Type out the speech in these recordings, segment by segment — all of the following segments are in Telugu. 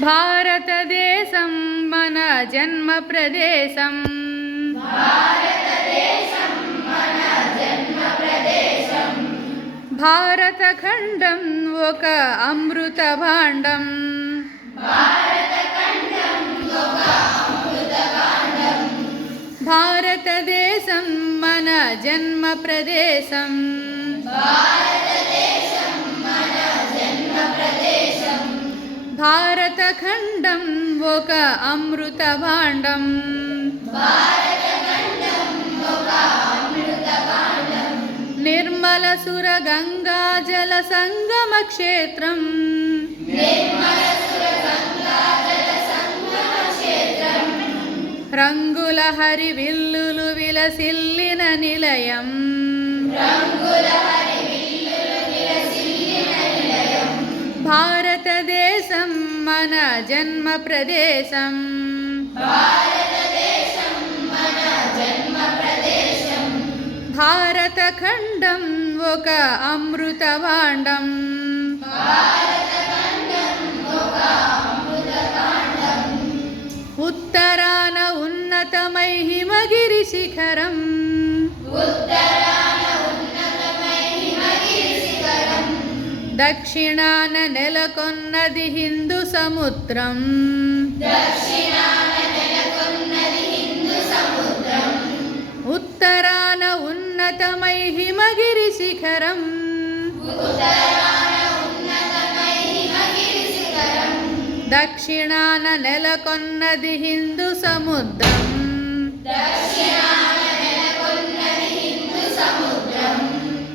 భారతదేశం మన జన్మ ప్రదేశం. భారతఖండం ఒక అమృత భాండం. భారతదేశం మన జన్మ ప్రదేశం. భారతఖండం ఒక అమృత భాండం. నిర్మల సుర గంగా జల సంగమ క్షేత్రం. రంగుల హరి విల్లులు విలసిల్లిన నిలయం. భారతదేశం మన జన్మ ప్రదేశం. భారతఖండం ఒక అమృత భాండం. ఉత్తరాన ఉన్నతమై హిమగిరి శిఖరం. దక్షిణాన నెలకొన్నది హిందూ సముద్రం. ఉత్తరాన ఉన్నతమై హిమగిరి శిఖరం. దక్షిణాన నెలకొన్నది హిందూ సముద్రం.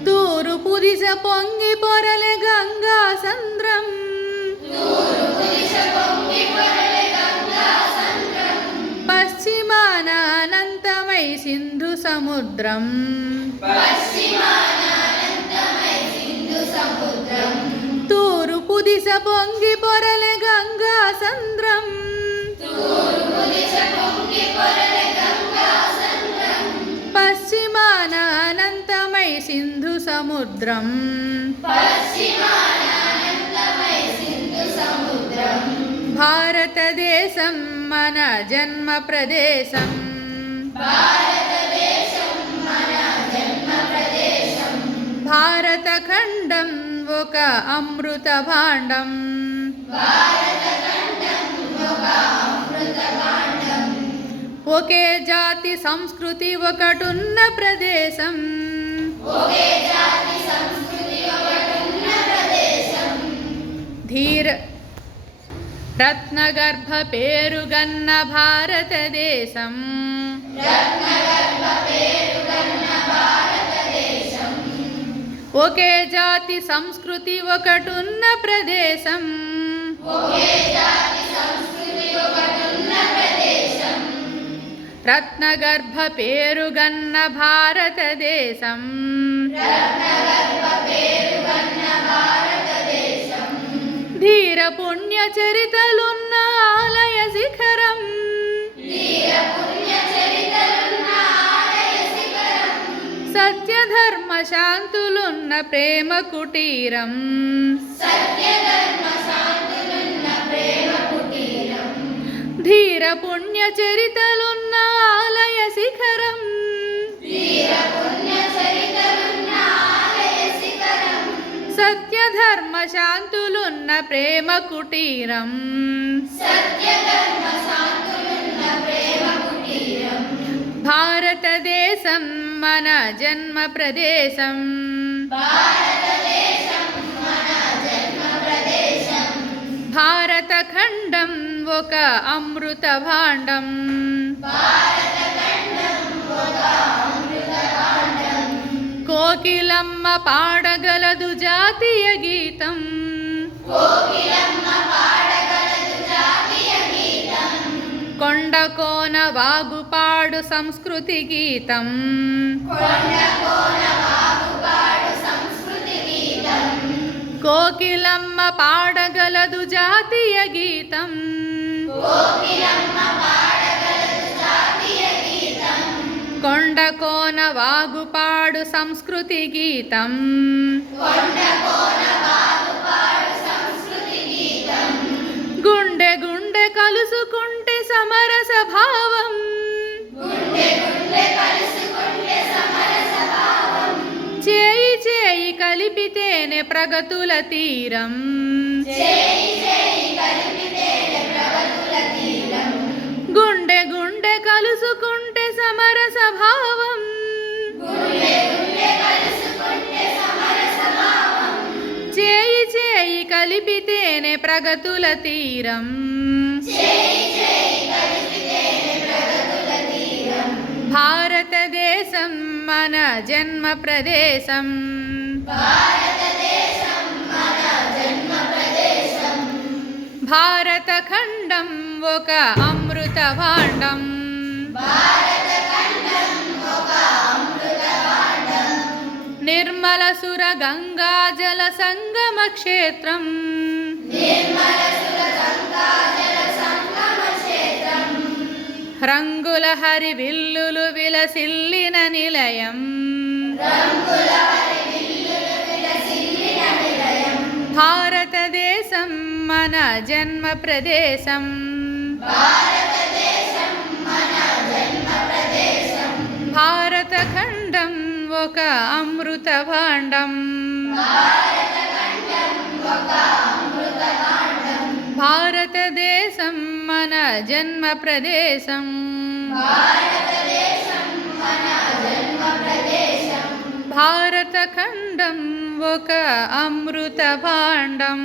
తూర్పు దిశ పొంగి పొరలే గంగా సంద్రం. పశ్చిమాన అనంతమై సింధు సముద్రం. తూర్పు దిశ పొంగి పొరలే గంగా సంద్రం. పశ్చిమాన అనంతమై సింధు సముద్రం. భారతదేశం మన జన్మ ప్రదేశం. భారతఖండం ఒక అమృత భాండం. ఒకే జాతి సంస్కృతి ఒకటున్న ప్రదేశం. ధీర రత్నగర్భ పేరుగన్న భారతదేశం. ఒకే జాతి సంస్కృతి ఒకటున్న ప్రదేశం. రత్నగర్భ పేరుగన్న భారతదేశం. ధీర పుణ్య చరితలున్న ఆలయ శిఖరం. సత్యధర్మ శాంతులున్న ప్రేమ కుటీరం. ధీర పుణ్య చరితలున్న ఆలయ శిఖరం. సత్యధర్మ శాంతులున్న ప్రేమ కుటీరం. భారతదేశం మన జన్మ ప్రదేశం. భారతఖండం ఒక అమృత భాండం. కోకిలమ్మ పాడగలదు జాతీయ గీతం. కొండ కోన వాగుపాడు సంస్కృతి గీతం. కోకిలమ్మ పాడగలదు జాతీయ గీతం. కొండ కోన వాగుపాడు సంస్కృతి గీతం. గుండె ప్రగతుల తీరం. గుండె గుండె కలుసుకుంటే సమరస భావం. చేయి చేయి కలిపితేనే ప్రగతుల తీరం. భారతదేశం మన జన్మ ప్రదేశం. భారత ఖండం ఒక అమృత భాండం. నిర్మల సుర గంగా జల సంగమ క్షేత్రం. రంగుల హరివిల్లులు విలసిల్లిన నిలయం. భారతదేశం మన జన్మ ప్రదేశం. భారత ఖండం ఒక అమృత భాండం. భారతదేశం మన జన్మ ప్రదేశం. భారత ఖండం ఒక అమృత భాండం.